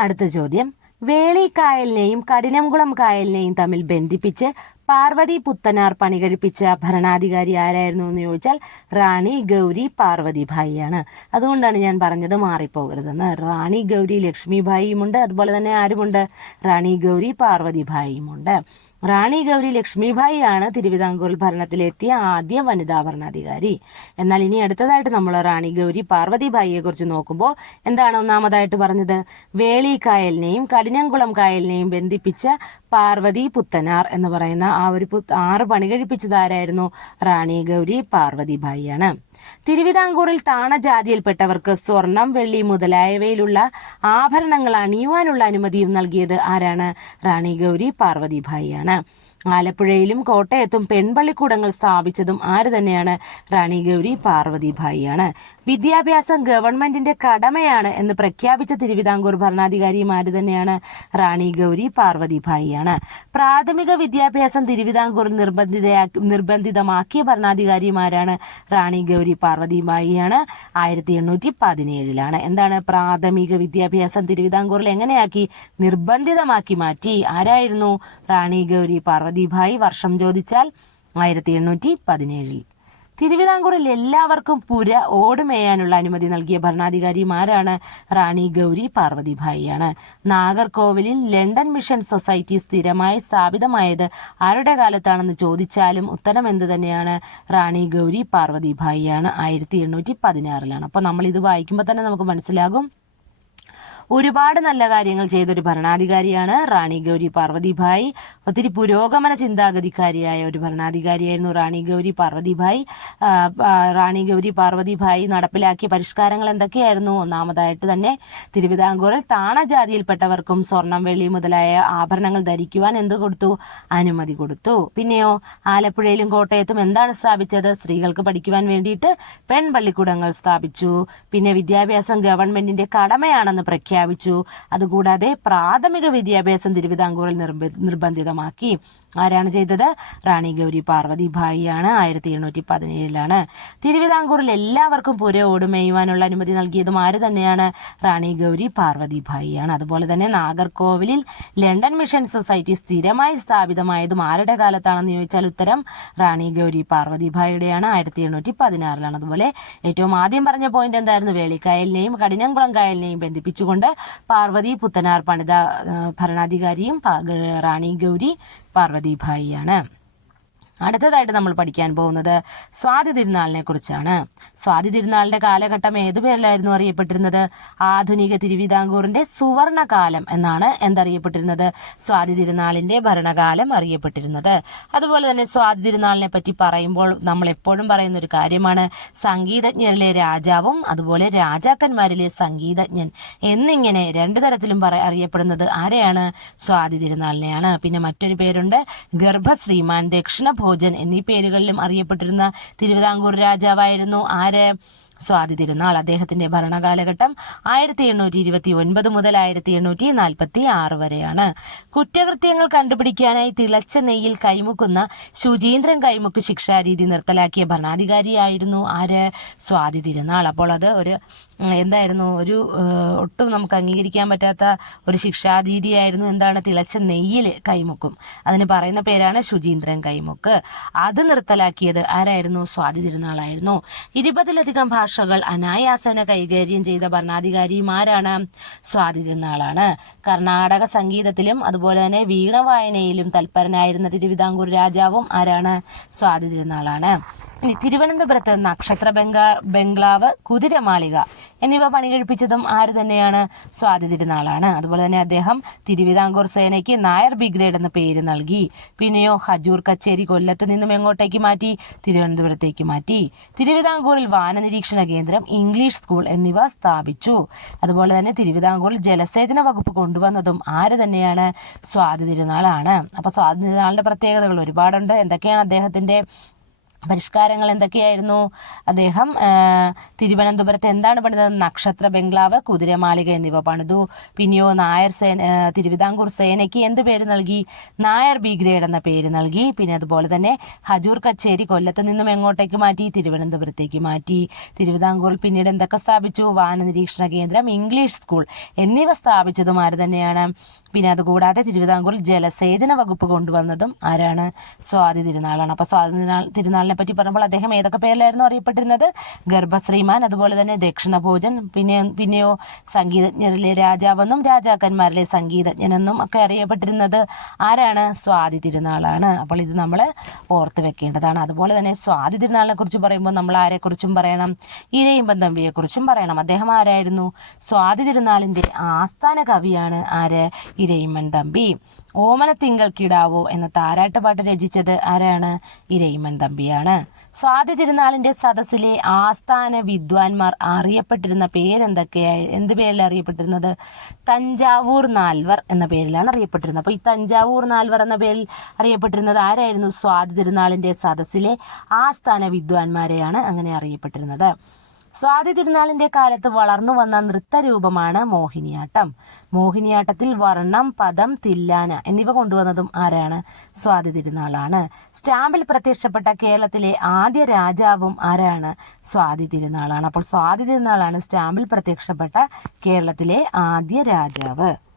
അടുത്ത ചോദ്യം. വേളിക്കായലിനെയും കഠിനംകുളം കായലിനെയും തമ്മിൽ ബന്ധിപ്പിച്ച് പാർവതി പുത്തനാർ പണികഴിപ്പിച്ച ഭരണാധികാരി ആരായിരുന്നു എന്ന് ചോദിച്ചാൽ റാണി ഗൗരി പാർവതി ഭായിയാണ്. അതുകൊണ്ടാണ് ഞാൻ പറഞ്ഞത് മാറിപ്പോകരുതെന്ന്. റാണി ഗൗരി ലക്ഷ്മിഭായിയുമുണ്ട് അതുപോലെ തന്നെ ആരുമുണ്ട്? റാണി ഗൗരി പാർവതി ഭായിയുമുണ്ട്. റാണി ഗൗരി ലക്ഷ്മിഭായിയാണ് തിരുവിതാംകൂറിൽ ഭരണത്തിലെത്തിയ ആദ്യ വനിതാ ഭരണാധികാരി. എന്നാൽ ഇനി അടുത്തതായിട്ട് നമ്മൾ റാണി ഗൗരി പാർവതി ഭായിയെ കുറിച്ച് നോക്കുമ്പോൾ എന്താണ് ഒന്നാമതായിട്ട് പറഞ്ഞത്? വേളി കായലിനെയും കഠിനംകുളം കായലിനെയും ബന്ധിപ്പിച്ച പാർവതി പുത്തനാർ എന്ന് പറയുന്ന ആ ഒരു ആറ് പണി കഴിപ്പിച്ചതാരായിരുന്നു റാണി ഗൗരി പാർവതി ഭായിയാണ് തിരുവിതാംകൂറിൽ താണജാതിയിൽപ്പെട്ടവർക്ക് സ്വർണം വെള്ളി മുതലായവയിലുള്ള ആഭരണങ്ങൾ അണിയുവാനുള്ള അനുമതിയും നൽകിയത് ആരാണ്? റാണി ഗൗരി പാർവതി ഭായിയാണ് ആലപ്പുഴയിലും കോട്ടയത്തും പെൺപള്ളിക്കൂടങ്ങൾ സ്ഥാപിച്ചതും ആര് തന്നെയാണ്? റാണി ഗൗരി പാർവതിഭായിയാണ് വിദ്യാഭ്യാസം ഗവൺമെന്റിന്റെ കടമയാണ് എന്ന് പ്രഖ്യാപിച്ച തിരുവിതാംകൂർ ഭരണാധികാരിയും ആര് തന്നെയാണ്? റാണി ഗൗരി പാർവതിഭായിയാണ് പ്രാഥമിക വിദ്യാഭ്യാസം തിരുവിതാംകൂറിൽ നിർബന്ധിതയാക്കി നിർബന്ധിതമാക്കിയ ഭരണാധികാരിമാരാണ് റാണി ഗൗരി പാർവതിഭായിയാണ് ആയിരത്തി എണ്ണൂറ്റി പതിനേഴിലാണ്. എന്താണ് പ്രാഥമിക വിദ്യാഭ്യാസം തിരുവിതാംകൂറിൽ എങ്ങനെയാക്കി? നിർബന്ധിതമാക്കി മാറ്റി. ആരായിരുന്നു റാണി ഗൗരി പാർവതി ഭായി വർഷം ചോദിച്ചാൽ ആയിരത്തി എണ്ണൂറ്റി പതിനേഴിൽ തിരുവിതാംകൂറിൽ എല്ലാവർക്കും പുര ഓടുമേയാനുള്ള അനുമതി നൽകിയ ഭരണാധികാരിമാരാണ് റാണി ഗൗരി പാർവതിഭായിയാണ്. നാഗർകോവിലിൽ ലണ്ടൻ മിഷൻ സൊസൈറ്റി സ്ഥിരമായി സ്ഥാപിതമായത് ആരുടെ കാലത്താണെന്ന് ചോദിച്ചാലും ഉത്തരം എന്ത് തന്നെയാണ്? റാണി ഗൗരി പാർവതിഭായിയാണ്. ആയിരത്തി എണ്ണൂറ്റി പതിനാറിലാണ് അപ്പോൾ നമ്മൾ ഇത് വായിക്കുമ്പോൾ തന്നെ നമുക്ക് മനസ്സിലാകും. ഒരുപാട് നല്ല കാര്യങ്ങൾ ചെയ്തൊരു ഭരണാധികാരിയാണ് റാണി ഗൗരി പാർവതിഭായ്. ഒത്തിരി പുരോഗമന ചിന്താഗതിക്കാരിയായ ഒരു ഭരണാധികാരിയായിരുന്നു റാണി ഗൗരി പാർവതിഭായ്. റാണി ഗൗരി പാർവതിഭായ് നടപ്പിലാക്കിയ പരിഷ്കാരങ്ങൾ എന്തൊക്കെയായിരുന്നു? ഒന്നാമതായിട്ട് തന്നെ തിരുവിതാംകൂറിൽ താണജാതിയിൽപ്പെട്ടവർക്കും സ്വർണം വെള്ളി മുതലായ ആഭരണങ്ങൾ ധരിക്കുവാൻ എന്ത് കൊടുത്തു? അനുമതി കൊടുത്തു. പിന്നെയോ ആലപ്പുഴയിലും കോട്ടയത്തും എന്താണ് സ്ഥാപിച്ചത്? സ്ത്രീകൾക്ക് പഠിക്കുവാൻ വേണ്ടിയിട്ട് പെൺപള്ളിക്കൂടങ്ങൾ സ്ഥാപിച്ചു. പിന്നെ വിദ്യാഭ്യാസം ഗവൺമെന്റിന്റെ കടമയാണെന്ന് പ്രഖ്യാപിച്ചു അതുകൂടാതെ പ്രാഥമിക വിദ്യാഭ്യാസം തിരുവിതാംകൂറിൽ നിർബ- നിർബന്ധിതമാക്കി. ആരാണ് ചെയ്തത്? റാണി ഗൗരി പാർവതി ഭായിയാണ്. ആയിരത്തി എണ്ണൂറ്റി പതിനേഴിലാണ് തിരുവിതാംകൂറിൽ എല്ലാവർക്കും പുര ഓടുമേയുവാനുള്ള അനുമതി നൽകിയതും ആര് തന്നെയാണ്? റാണി ഗൗരി പാർവതി ഭായിയാണ്. അതുപോലെ തന്നെ നാഗർകോവിലിൽ ലണ്ടൻ മിഷൻ സൊസൈറ്റി സ്ഥിരമായി സ്ഥാപിതമായതും ആരുടെ കാലത്താണെന്ന് ചോദിച്ചാൽ ഉത്തരം റാണി ഗൗരി പാർവതി ഭായിയുടെയാണ്. ആയിരത്തി എണ്ണൂറ്റി പതിനാറിലാണ് അതുപോലെ ഏറ്റവും ആദ്യം പറഞ്ഞ പോയിന്റ് എന്തായിരുന്നു? വേളിക്കായലിനെയും കഠിനംകുളം കായലിനെയും ബന്ധിപ്പിച്ചുകൊണ്ട് പാർവതി പുത്തനാർ പണിത ഭരണാധികാരിയും റാണി ഗൗരി പാർവതി ഭായിയാണ്. അടുത്തതായിട്ട് നമ്മൾ പഠിക്കാൻ പോകുന്നത് സ്വാതി തിരുനാളിനെ കുറിച്ചാണ്. സ്വാതി തിരുനാളിന്റെ കാലഘട്ടം ഏതു പേരിലായിരുന്നു അറിയപ്പെട്ടിരുന്നത്? ആധുനിക തിരുവിതാംകൂറിന്റെ സുവർണ കാലം എന്നാണ് എന്തറിയപ്പെട്ടിരുന്നത്? സ്വാതി തിരുനാളിന്റെ ഭരണകാലം അറിയപ്പെട്ടിരുന്നത്. അതുപോലെ തന്നെ സ്വാതി തിരുനാളിനെ പറ്റി പറയുമ്പോൾ നമ്മൾ എപ്പോഴും പറയുന്ന ഒരു കാര്യമാണ് സംഗീതജ്ഞരിലെ രാജാവും അതുപോലെ രാജാക്കന്മാരിലെ സംഗീതജ്ഞൻ എന്നിങ്ങനെ രണ്ടു തരത്തിലും പറ അറിയപ്പെടുന്നത് ആരെയാണ്? സ്വാതി തിരുനാളിനെയാണ്. പിന്നെ മറ്റൊരു പേരുണ്ട് ഗർഭശ്രീമാൻ ദക്ഷിണഭോജൻ എന്നീ പേരുകളിലും അറിയപ്പെട്ടിരുന്ന തിരുവിതാംകൂർ രാജാവായിരുന്നു. ആര്? സ്വാതി തിരുനാൾ അദ്ദേഹത്തിന്റെ ഭരണകാലഘട്ടം ആയിരത്തി എണ്ണൂറ്റി ഇരുപത്തി ഒൻപത് മുതൽ ആയിരത്തി എണ്ണൂറ്റി നാൽപ്പത്തി ആറ് വരെയാണ്. കുറ്റകൃത്യങ്ങൾ കണ്ടുപിടിക്കാനായി തിളച്ച നെയ്യിൽ കൈമുക്കുന്ന ശുചീന്ദ്രൻ കൈമുക്ക് ശിക്ഷാരീതി നിർത്തലാക്കിയ ഭരണാധികാരിയായിരുന്നു ആര്? സ്വാതി തിരുനാൾ അപ്പോൾ അത് ഒരു എന്തായിരുന്നു? ഒരു ഒട്ടും നമുക്ക് അംഗീകരിക്കാൻ പറ്റാത്ത ഒരു ശിക്ഷാരീതിയായിരുന്നു എന്താണ്? തിളച്ച നെയ്യിൽ കൈമുക്കും. അതിന് പറയുന്ന പേരാണ് ശുചീന്ദ്രൻ കൈമുക്ക്. അത് നിർത്തലാക്കിയത് ആരായിരുന്നു? സ്വാതി തിരുനാളായിരുന്നു ഇരുപതിലധികം ഭാഷകൾ അനായാസന കൈകാര്യം ചെയ്ത ഭരണാധികാരിമാരാണ് സ്വാതി തിരുനാളാണ് കർണാടക സംഗീതത്തിലും അതുപോലെ തന്നെ വീണ വായനയിലും തൽപരനായിരുന്ന തിരുവിതാംകൂർ രാജാവും ആരാണ്? സ്വാതി തിരുനാളാണ് ഇനി തിരുവനന്തപുരത്ത് നക്ഷത്ര ബംഗാ ബംഗ്ലാവ് കുതിരമാളിക എന്നിവ പണികഴിപ്പിച്ചതും ആര് തന്നെയാണ്? സ്വാതി തിരുനാളാണ് അതുപോലെ തന്നെ അദ്ദേഹം തിരുവിതാംകൂർ സേനയ്ക്ക് നായർ ബിഗ്രേഡ് എന്ന പേര് നൽകി. പിന്നെയോ ഹജൂർ കച്ചേരി കൊല്ലത്ത് നിന്നും എങ്ങോട്ടേക്ക് മാറ്റി? തിരുവനന്തപുരത്തേക്ക് മാറ്റി. തിരുവിതാംകൂറിൽ വാനനിരീക്ഷണ കേന്ദ്രം ഇംഗ്ലീഷ് സ്കൂൾ എന്നിവ സ്ഥാപിച്ചു. അതുപോലെ തന്നെ തിരുവിതാംകൂറിൽ ജലസേചന വകുപ്പ് കൊണ്ടുവന്നതും ആര് തന്നെയാണ്? സ്വാതി തിരുനാളാണ്. അപ്പോൾ സ്വാതി തിരുനാളിന്റെ പ്രത്യേകതകൾ ഒരുപാടുണ്ട്. എന്തൊക്കെയാണ് അദ്ദേഹത്തിന്റെ പരിഷ്കാരങ്ങൾ എന്തൊക്കെയായിരുന്നു? അദ്ദേഹം തിരുവനന്തപുരത്ത് എന്താണ് പണിതത്? നക്ഷത്ര ബംഗ്ലാവ് കുതിരമാളിക എന്നിവ പണിതു. പിന്നെയോ നായർ സേന തിരുവിതാംകൂർ സേനയ്ക്ക് എന്ത് പേര് നൽകി? നായർ ബി ഗ്രേഡ് എന്ന പേര് നൽകി. പിന്നെ അതുപോലെ തന്നെ ഹജൂർ കച്ചേരി കൊല്ലത്ത് നിന്നും എങ്ങോട്ടേക്ക് മാറ്റി? തിരുവനന്തപുരത്തേക്ക് മാറ്റി. തിരുവിതാംകൂറിൽ പിന്നീട് എന്തൊക്കെ സ്ഥാപിച്ചു? വാന നിരീക്ഷണ കേന്ദ്രം ഇംഗ്ലീഷ് സ്കൂൾ എന്നിവ സ്ഥാപിച്ചതും ആര് തന്നെയാണ്? പിന്നെ അതുകൂടാതെ തിരുവിതാംകൂറിൽ ജലസേചന വകുപ്പ് കൊണ്ടുവന്നതും ആരാണ്? സ്വാതി തിരുനാളാണ്. അപ്പോൾ സ്വാതി തിരുനാൾ തിരുനാളിനെ പറ്റി പറയുമ്പോൾ അദ്ദേഹം ഏതൊക്കെ പേരിലായിരുന്നു അറിയപ്പെട്ടിരുന്നത്? ഗർഭശ്രീമാൻ അതുപോലെ തന്നെ ദക്ഷിണഭോജൻ പിന്നെ പിന്നെയോ സംഗീതജ്ഞരിലെ രാജാവെന്നും രാജാക്കന്മാരിലെ സംഗീതജ്ഞനെന്നും ഒക്കെ അറിയപ്പെട്ടിരുന്നത് ആരാണ്? സ്വാതി തിരുനാളാണ്. അപ്പോൾ ഇത് നമ്മൾ ഓർത്ത് വെക്കേണ്ടതാണ്. അതുപോലെ തന്നെ സ്വാതി തിരുനാളിനെ കുറിച്ച് പറയുമ്പോൾ നമ്മൾ ആരെക്കുറിച്ചും പറയണം? ഇരയിമ്പൻ തമ്പിയെക്കുറിച്ചും പറയണം. അദ്ദേഹം ആരായിരുന്നു? സ്വാതി തിരുനാളിന്റെ ആസ്ഥാന കവിയാണ് ആര് ഇരയിമ്മൻ തമ്പി ഓമനത്തിങ്കൾ കിടാവോ എന്ന താരാട്ടുപാട്ട് രചിച്ചത് ആരാണ്? ഇരയിമൻ തമ്പിയാണ്. സ്വാതി തിരുനാളിന്റെ സദസ്സിലെ ആസ്ഥാന വിദ്വാൻമാർ അറിയപ്പെട്ടിരുന്ന പേരെന്തൊക്കെയായി എന്ത് പേരിൽ അറിയപ്പെട്ടിരുന്നത്? തഞ്ചാവൂർ നാൽവർ എന്ന പേരിലാണ് അറിയപ്പെട്ടിരുന്നത്. അപ്പോൾ ഈ തഞ്ചാവൂർ നാൽവർ എന്ന പേരിൽ അറിയപ്പെട്ടിരുന്നത് ആരായിരുന്നു? സ്വാതി തിരുനാളിന്റെ സദസ്സിലെ ആസ്ഥാന വിദ്വാൻമാരെയാണ് അങ്ങനെ അറിയപ്പെട്ടിരുന്നത്. സ്വാതി തിരുനാളിന്റെ കാലത്ത് വളർന്നു വന്ന നൃത്ത രൂപമാണ് മോഹിനിയാട്ടം. മോഹിനിയാട്ടത്തിൽ വർണം പദം തില്ലാന എന്നിവ കൊണ്ടുവന്നതും ആരാണ്? സ്വാതി തിരുനാളാണ്. സ്റ്റാമ്പിൽ പ്രത്യക്ഷപ്പെട്ട കേരളത്തിലെ ആദ്യ രാജാവും ആരാണ്? സ്വാതി തിരുനാളാണ്. അപ്പോൾ സ്വാതി തിരുനാളാണ് സ്റ്റാമ്പിൽ പ്രത്യക്ഷപ്പെട്ട കേരളത്തിലെ ആദ്യ രാജാവ്.